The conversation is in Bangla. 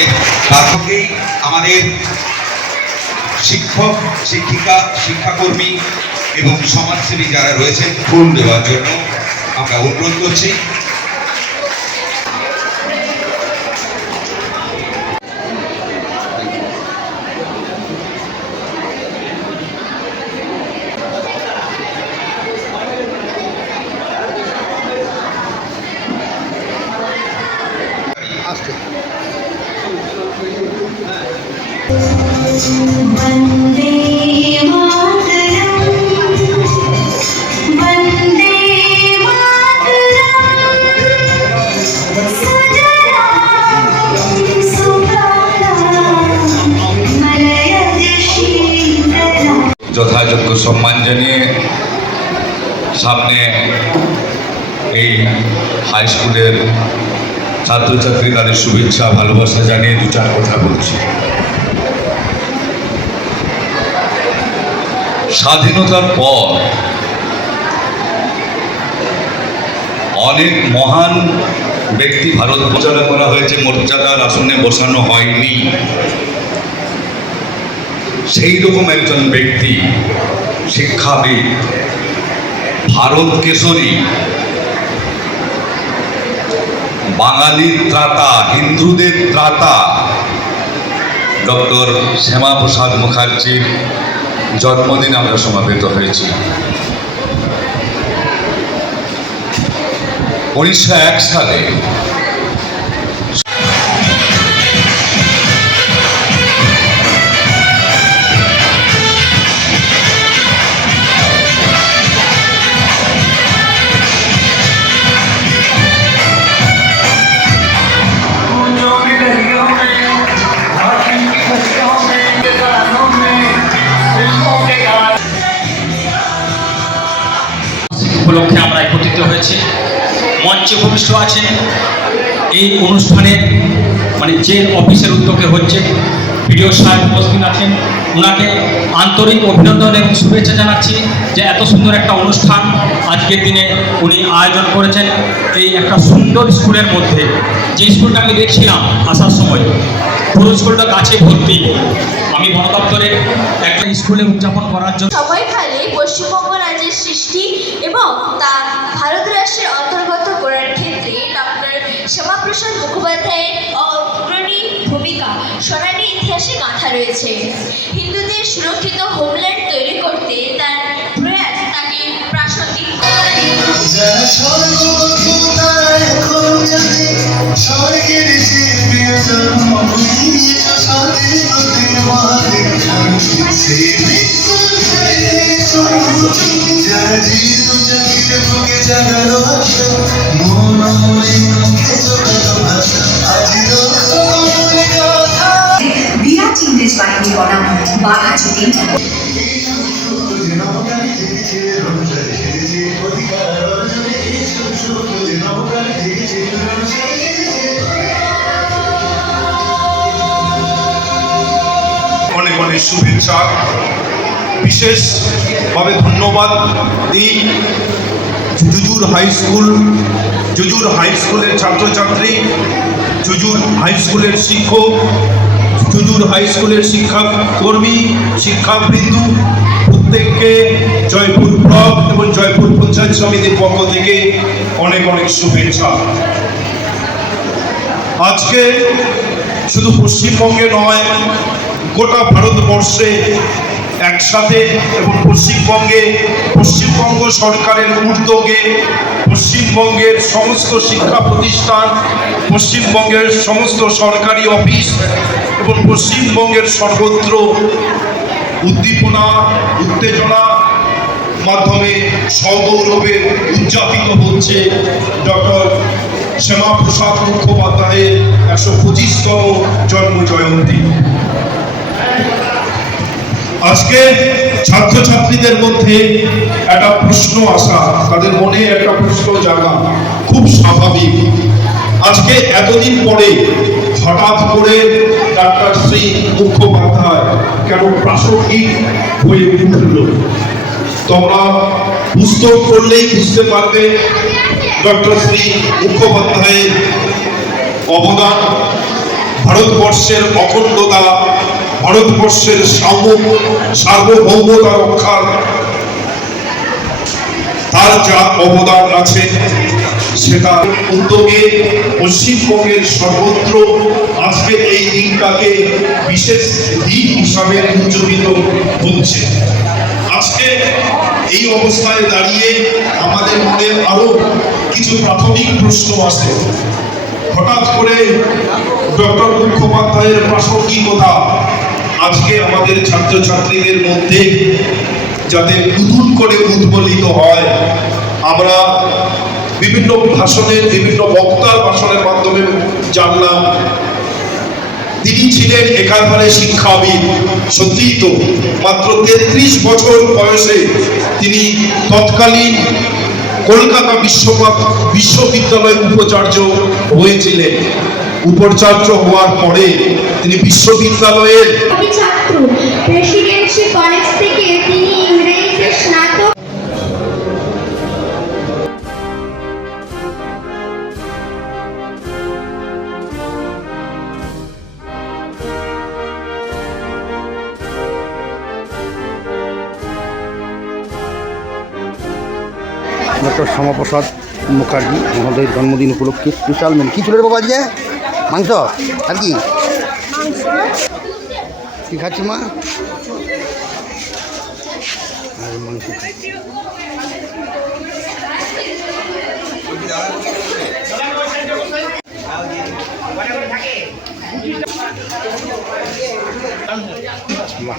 আমাদের প্রাথমিক আমাদের শিক্ষক শিক্ষিকা শিক্ষাকর্মী এবং সমাজসেবী যারা রয়েছেন ফুল দেওয়ার জন্য আমরা অনুরোধ করছি। वन्दे मातरम् वन्दे मातरम् सुजलां सुफलां मलयज शीतलां। যথাযোগ্য সম্মান জানিয়ে সামনে এই হাই স্কুলের ছাত্রছাত্রী তাদের শুভেচ্ছা ভালোবাসা জানিয়ে দু চার কথা বলছি। স্বাধীনতার পর অনেক মহান ব্যক্তি ভারত পরিচালনা করা হয়েছে, মর্যাদার আসনে বসানো হয়নি। সেই রকম একজন ব্যক্তি, শিক্ষাবিদ, ভারত কেশরী, বাঙালির ত্রাতা, হিন্দুদের ত্রাতা ডক্টর শ্যামাপ্রসাদ মুখার্জির জন্মদিন আমরা সমাবেত হয়েছি। 1901 সালে উপলক্ষে আমরা একত্রিত হয়েছি। মঞ্চে উপবিষ্ট আছেন এই অনুষ্ঠানের যে অফিসের উদ্যোগে হচ্ছে বিডিও সাহেব উপস্থিত আছেন, ওনাকে আন্তরিক অভিনন্দন এবং শুভেচ্ছা জানাচ্ছি যে এত সুন্দর একটা অনুষ্ঠান আজকের দিনে উনি আয়োজন করেছেন। এই একটা সুন্দর স্কুলের মধ্যে, যে স্কুলটা আমি দেখছিলাম আসার সময়, পুরো স্কুলটা গাছে ভর্তি। আমি বন দপ্তরের একটা স্কুলে উদযাপন করার জন্য সময়কালে পশ্চিমবঙ্গ রাজ্যের সৃষ্টি এবং তা ভারত রাষ্ট্রের অন্তর্গত করার ক্ষেত্রে ডক্টর শ্যামাপ্রসাদ মুখোপাধ্যায়ের অগ্রণী ভূমিকা সোনালী ইতিহাসে গাঁথা রয়েছে। হিন্দুদের সুরক্ষিত হোমল্যান্ড তৈরি করতে তার প্রয়াস তাকে প্রাসঙ্গিক বিরাট ইংরেজ বাহিনী বনাম বাঘা ছুটি অনেক অনেক শুভেচ্ছা, বিশেষভাবে ধন্যবাদ দিই জুজুর হাই স্কুলের ছাত্রছাত্রী, জুজুর হাই স্কুলের শিক্ষক, জুজুর হাই স্কুলের শিক্ষাকর্মী, শিক্ষাবৃন্দ প্রত্যেককে জয়পুর ব্লক এবং জয়পুর পঞ্চায়েত সমিতির পক্ষ থেকে অনেক অনেক শুভেচ্ছা। আজকে শুধু পশ্চিমবঙ্গে নয়, গোটা ভারতবর্ষে একসাথে এবং পশ্চিমবঙ্গ সরকারের উদ্যোগে পশ্চিমবঙ্গের সমস্ত শিক্ষা প্রতিষ্ঠান, পশ্চিমবঙ্গের সমস্ত সরকারি অফিস এবং পশ্চিমবঙ্গের সর্বত্র উত্তেজনা মাধ্যমে সগৌরবে উদযাপিত হচ্ছে ডক্টর শ্যামাপ্রসাদ মুখোপাধ্যায়ের 125তম জন্ম জয়ন্তী। আজকে ছাত্রছাত্রীদের মধ্যে একটা প্রশ্ন আসা, তাদের মনে একটা প্রশ্ন জাগা খুব স্বাভাবিক। আজকে এতদিন পরে হঠাৎ করে ডাক্তার শ্রী মুখোপাধ্যায় কেন প্রাসঙ্গিক হয়ে উঠল? তোমরা পুস্তক পড়লেই বুঝতে পারবে ডক্টর শ্রী মুখোপাধ্যায়ের অবদান ভারতবর্ষের অখণ্ডতা, ভারতবর্ষের সার্বভৌমতা রক্ষার তার যা অবদান আছে সেটা উদ্যোগে পশ্চিমবঙ্গের সর্বত্র আজকে এই দিনটাকে বিশেষ দিন হিসাবে উদযাপিত হচ্ছে। আজকে এই অবস্থায় দাঁড়িয়ে আমাদের মনে আরো কিছু প্রাথমিক প্রশ্ন আসে। হঠাৎ করে ডক্টর মুখোপাধ্যায়ের প্রাসঙ্গিকতা আজকে আমাদের ছাত্রছাত্রীদের মধ্যে যাতে নতুন করে উদ্বলিত হয়, আমরা বিভিন্ন ভাষণের, বিভিন্ন বক্তার ভাষণের মাধ্যমে জানলাম তিনি ছিলেন একাধারে শিক্ষাবিদ। সত্যিই তো, মাত্র 33 বছর বয়সে তিনি তৎকালীন কলকাতা বিশ্ববিদ্যালয়ের উপাচার্য হয়েছিলেন। উপাচার্য হওয়ার পরে তিনি বিশ্ববিদ্যালয়ের ছাত্র প্রেসিডেন্সি কলেজ থেকে তিনি ইংরেজিতে স্নাতক। ডক্টর শ্যামাপ্রসাদ মুখার্জি মহোদয়ের জন্মদিন উপলক্ষে স্পেশাল মেনু কী ছিল রে বাবা আজকে? মাংস আর কি কী খাচ্ছি মা? আর মাংস বাহ।